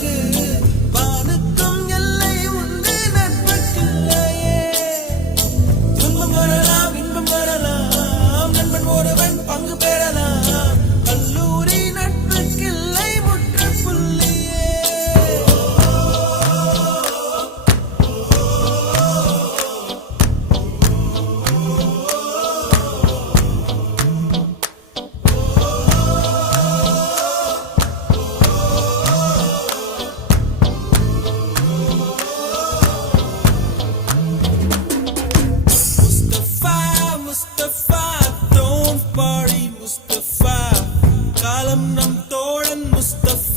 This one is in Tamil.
பிறகு வானுக்கும் எல்லை உண்டு நட்புக்கில்லையே. துன்பம் வரலாம் இன்பம் வரலாம் நண்பன் ஒருவன் பங்கு பெறலாம். கல்லூரி நட்புக்கில்லை முற்றுப்புள்ளியே. Mustafa, don't worry Mustafa, காலம் நம் தோழன் Mustafa.